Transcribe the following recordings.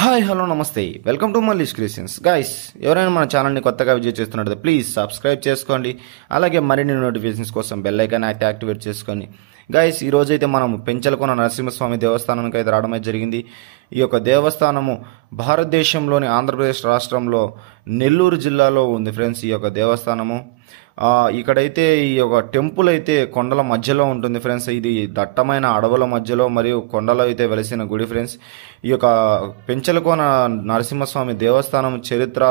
Hi hello నమస్తే welcome to Malli's creations guys. ఎవరైనా మన ఛానల్ని కొత్తగా విజిట్ చేస్తున్నట్టు ప్లీజ్ సబ్స్క్రైబ్ చేసుకోండి. అలాగే మరిన్ని నోటిఫికేషన్స్ కోసం బెల్ ఐకాన్ యాక్టివేట్ చేసుకోండి. గైస్, ఈరోజు అయితే మనం పెంచలకొన నరసింహస్వామి దేవస్థానానికి అయితే రావడం అయితే జరిగింది. ఈ యొక్క దేవస్థానము భారతదేశంలోని ఆంధ్రప్రదేశ్ రాష్ట్రంలో నెల్లూరు జిల్లాలో ఉంది ఫ్రెండ్స్. ఈ యొక్క దేవస్థానము ఇక్కడైతే ఈ యొక్క టెంపుల్ అయితే కొండల మధ్యలో ఉంటుంది ఫ్రెండ్స్. ఇది దట్టమైన అడవుల మధ్యలో మరియు కొండలో అయితే వెలిసిన గుడి ఫ్రెండ్స్. ఈ యొక్క పెంచలకోన నరసింహస్వామి దేవస్థానం చరిత్ర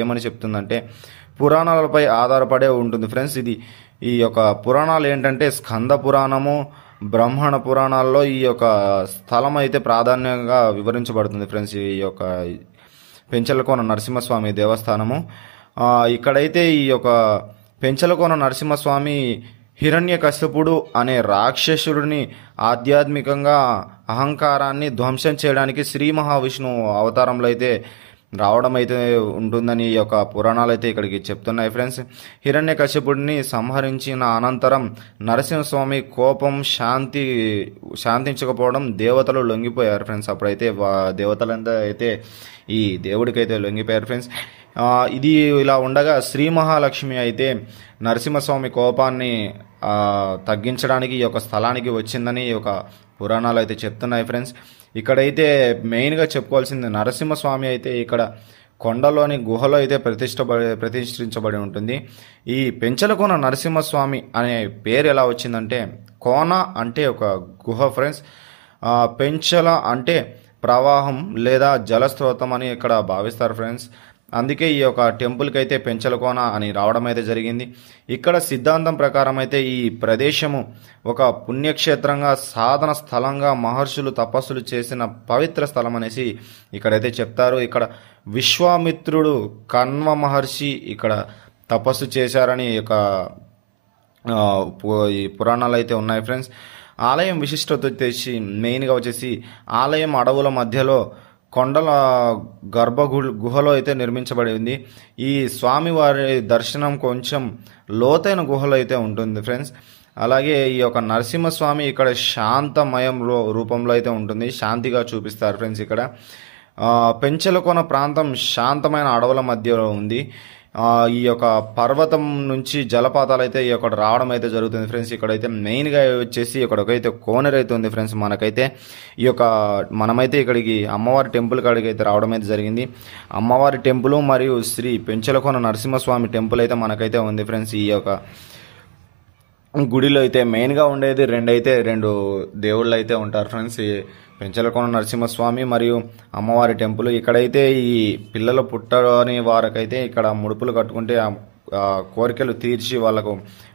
ఏమని చెప్తుందంటే పురాణాలపై ఆధారపడే ఉంటుంది ఫ్రెండ్స్. ఈ యొక్క పురాణాలు ఏంటంటే స్కంద పురాణము, బ్రహ్మణ పురాణాల్లో ఈ యొక్క స్థలం అయితే ప్రాధాన్యంగా వివరించబడుతుంది ఫ్రెండ్స్. ఈ యొక్క పెంచలకోన నరసింహస్వామి దేవస్థానము ఇక్కడైతే ఈ యొక్క పెంచలకోన నరసింహస్వామి హిరణ్యకశిపుడు అనే రాక్షసుడిని ఆధ్యాత్మికంగా అహంకారాన్ని ధ్వంసం చేయడానికి శ్రీ మహావిష్ణువు అవతారంలో అయితే రావడం అయితే ఉంటుందని ఈ యొక్క పురాణాలు అయితే ఇక్కడికి చెప్తున్నాయి ఫ్రెండ్స్. హిరణ్యకశిపుడిని సంహరించిన అనంతరం నరసింహస్వామి కోపం శాంతించకపోవడం దేవతలు లొంగిపోయారు ఫ్రెండ్స్. అప్పుడైతే దేవతలంతా అయితే ఈ దేవుడికైతే లొంగిపోయారు ఫ్రెండ్స్. ఇది ఇలా ఉండగా శ్రీ మహాలక్ష్మి అయితే నరసింహస్వామి కోపాన్ని తగ్గించడానికి ఈ యొక్క స్థలానికి వచ్చిందని ఈ యొక్క పురాణాలు అయితే చెప్తున్నాయి ఫ్రెండ్స్. ఇక్కడైతే మెయిన్గా చెప్పుకోవాల్సింది నరసింహస్వామి అయితే ఇక్కడ కొండలోని గుహలో అయితే ప్రతిష్ఠించబడి ఉంటుంది. ఈ పెంచలకోన నరసింహస్వామి అనే పేరు ఎలా వచ్చిందంటే కోన అంటే ఒక గుహ ఫ్రెండ్స్. పెంచల అంటే ప్రవాహం లేదా జలస్రోతం అని ఇక్కడ భావిస్తారు ఫ్రెండ్స్. అందుకే ఈ యొక్క టెంపుల్కి అయితే పెంచలకోన అని రావడం అయితే జరిగింది. ఇక్కడ సిద్ధాంతం ప్రకారం అయితే ఈ ప్రదేశము ఒక పుణ్యక్షేత్రంగా, సాధన స్థలంగా, మహర్షులు తపస్సులు చేసిన పవిత్ర స్థలం అనేసి ఇక్కడైతే చెప్తారు. ఇక్కడ విశ్వామిత్రుడు, కణ్వ మహర్షి ఇక్కడ తపస్సు చేశారని ఈ పురాణాలు అయితే ఉన్నాయి ఫ్రెండ్స్. ఆలయం విశిష్టత వచ్చేసి మెయిన్గా వచ్చేసి ఆలయం అడవుల మధ్యలో కొండల గుహలో అయితే నిర్మించబడి ఉంది. ఈ స్వామివారి దర్శనం కొంచెం లోతైన గుహలో అయితే ఉంటుంది ఫ్రెండ్స్. అలాగే ఈ యొక్క నరసింహస్వామి ఇక్కడ శాంతమయం రూపంలో అయితే ఉంటుంది, శాంతిగా చూపిస్తారు ఫ్రెండ్స్. ఇక్కడ పెంచలకోన ప్రాంతం శాంతమైన అడవుల మధ్యలో ఉంది. ఈ యొక్క పర్వతం నుంచి జలపాతాలు అయితే ఇక్కడ రావడం అయితే జరుగుతుంది ఫ్రెండ్స్. ఇక్కడైతే మెయిన్గా వచ్చేసి ఇక్కడకైతే కోనేరు అయితే ఉంది ఫ్రెండ్స్. మనకైతే మనమైతే ఇక్కడికి అమ్మవారి టెంపుల్ కాడికి అయితే రావడం అయితే జరిగింది. అమ్మవారి టెంపుల్ మరియు శ్రీ పెంచలకోన నరసింహస్వామి టెంపుల్ అయితే మనకైతే ఉంది ఫ్రెండ్స్. ఈ యొక్క గుడిలో అయితే మెయిన్గా ఉండేది రెండు దేవుళ్ళు అయితే ఉంటారు ఫ్రెండ్స్. పెంచలకోన నరసింహస్వామి మరియు అమ్మవారి టెంపుల్. ఇక్కడైతే ఈ పిల్లలు పుట్టని వారికైతే ఇక్కడ ముడుపులు కట్టుకుంటే కోరికలు తీర్చి వాళ్ళకు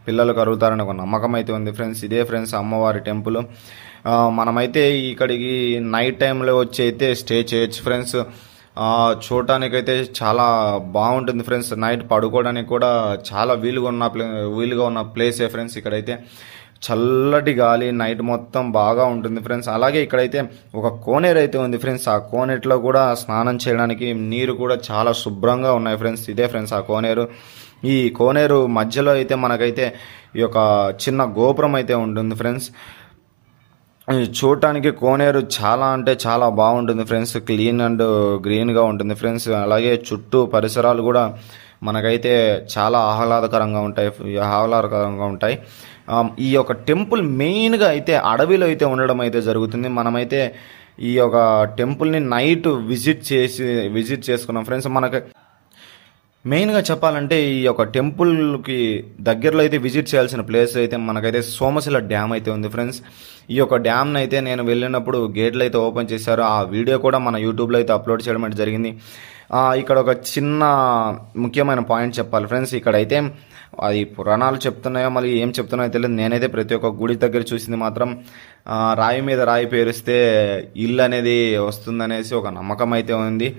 పిల్లలు కలుగుతారని ఒక నమ్మకం అయితే ఉంది ఫ్రెండ్స్. ఇదే ఫ్రెండ్స్ అమ్మవారి టెంపుల్. మనమైతే ఇక్కడికి నైట్ టైంలో వచ్చి అయితే స్టే చేయొచ్చు ఫ్రెండ్స్. చూడటానికైతే చాలా బాగుంటుంది ఫ్రెండ్స్. నైట్ పడుకోవడానికి కూడా చాలా వీలుగా ఉన్న ప్లేసే ఫ్రెండ్స్. ఇక్కడైతే చల్లటి గాలి నైట్ మొత్తం బాగా ఉంటుంది ఫ్రెండ్స్. అలాగే ఇక్కడైతే ఒక కోనేరు అయితే ఉంది ఫ్రెండ్స్. ఆ కోనేరులో కూడా స్నానం చేయడానికి నీరు కూడా చాలా శుభ్రంగా ఉన్నాయి ఫ్రెండ్స్. ఇదే ఫ్రెండ్స్ ఆ కోనేరు. ఈ కోనేరు మధ్యలో అయితే మనకైతే ఈ యొక్క చిన్న గోపురం అయితే ఉంటుంది ఫ్రెండ్స్. చూడటానికి కోనేరు చాలా అంటే చాలా బాగుంటుంది ఫ్రెండ్స్. క్లీన్ అండ్ గ్రీన్గా ఉంటుంది ఫ్రెండ్స్. అలాగే చుట్టూ పరిసరాలు కూడా మనకైతే చాలా ఆహ్లాదకరంగా ఉంటాయి. ఈ యొక్క టెంపుల్ మెయిన్గా అయితే అడవిలో అయితే ఉండడం అయితే జరుగుతుంది. మనమైతే ఈ యొక్క టెంపుల్ని నైట్ విజిట్ చేసుకున్నాం ఫ్రెండ్స్. మనకి మెయిన్గా చెప్పాలంటే ఈ యొక్క టెంపుల్కి దగ్గరలో అయితే విజిట్ చేయాల్సిన ప్లేస్ అయితే మనకైతే సోమశిల డ్యామ్ అయితే ఉంది ఫ్రెండ్స్. ఈ యొక్క డ్యామ్ని అయితే నేను వెళ్ళినప్పుడు గేట్లు అయితే ఓపెన్ చేశారు. ఆ వీడియో కూడా మన యూట్యూబ్లో అయితే అప్లోడ్ చేయడం అయితే జరిగింది. ఇక్కడ ఒక చిన్న ముఖ్యమైన పాయింట్ చెప్పాలి ఫ్రెండ్స్. ఇక్కడైతే అది పురాణాలు చెప్తున్నాయో మళ్ళీ ఏం చెప్తున్నాయో తెలియదు. నేనైతే ప్రతి ఒక్క గుడి దగ్గర చూసింది మాత్రం రాయి మీద రాయి పేరిస్తే ఇల్లు అనేది వస్తుందనేసి ఒక నమ్మకం అయితే ఉంది.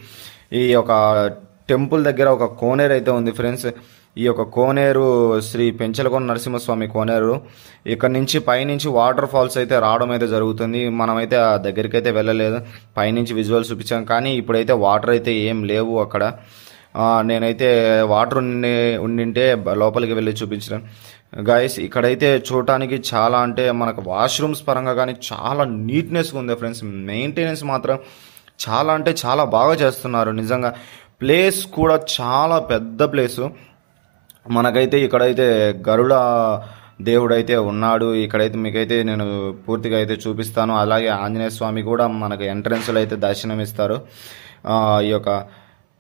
ఈ యొక్క టెంపుల్ దగ్గర ఒక కోనేరు అయితే ఉంది ఫ్రెండ్స్. ఈ యొక్క కోనేరు శ్రీ పెంచలకోన నరసింహస్వామి కోనేరు. ఇక్కడ నుంచి పైనుంచి వాటర్ ఫాల్స్ అయితే రావడం అయితే జరుగుతుంది. మనమైతే ఆ దగ్గరికి అయితే వెళ్ళలేదు, పైనుంచి విజువల్స్ చూపించాం. కానీ ఇప్పుడైతే వాటర్ అయితే ఏం లేవు అక్కడ. నేనైతే వాటర్ ఉండింటే లోపలికి వెళ్ళి చూపించడం. గైస్, ఇక్కడైతే చూడటానికి చాలా అంటే మనకు వాష్రూమ్స్ పరంగా కానీ చాలా నీట్నెస్గా ఉంది ఫ్రెండ్స్. మెయింటెనెన్స్ మాత్రం చాలా అంటే చాలా బాగా చేస్తున్నారు నిజంగా. ప్లేస్ కూడా చాలా పెద్ద ప్లేసు. మనకైతే ఇక్కడైతే గరుడ దేవుడైతే ఉన్నాడు. ఇక్కడైతే మీకైతే నేను పూర్తిగా అయితే చూపిస్తాను. అలాగే ఆంజనేయ స్వామి కూడా మనకు ఎంట్రన్స్లో అయితే దర్శనమిస్తారు. ఈ యొక్క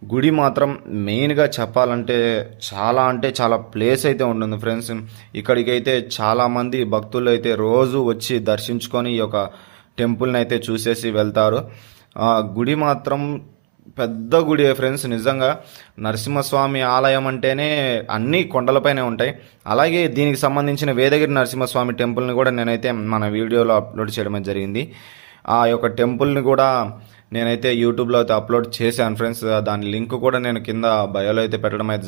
గుడి మాత్రం మెయిన్గా చెప్పాలంటే చాలా అంటే చాలా ప్లేస్ అయితే ఉంటుంది ఫ్రెండ్స్. ఇక్కడికైతే చాలామంది భక్తులు అయితే రోజు వచ్చి దర్శించుకొని ఈ యొక్క టెంపుల్ని అయితే చూసేసి వెళ్తారు. గుడి మాత్రం పెద్ద గుడి ఫ్రెండ్స్. నిజంగా నరసింహస్వామి ఆలయం అంటేనే అన్ని కొండలపైనే ఉంటాయి. అలాగే దీనికి సంబంధించిన వేదగిరి నరసింహస్వామి టెంపుల్ని కూడా నేనైతే మన వీడియోలో అప్లోడ్ చేయడం జరిగింది. ఆ యొక్క టెంపుల్ని కూడా నేనైతే యూట్యూబ్లో అయితే అప్లోడ్ చేశాను ఫ్రెండ్స్. దాని లింక్ కూడా నేను కింద బయోలో అయితే పెట్టడం అయితే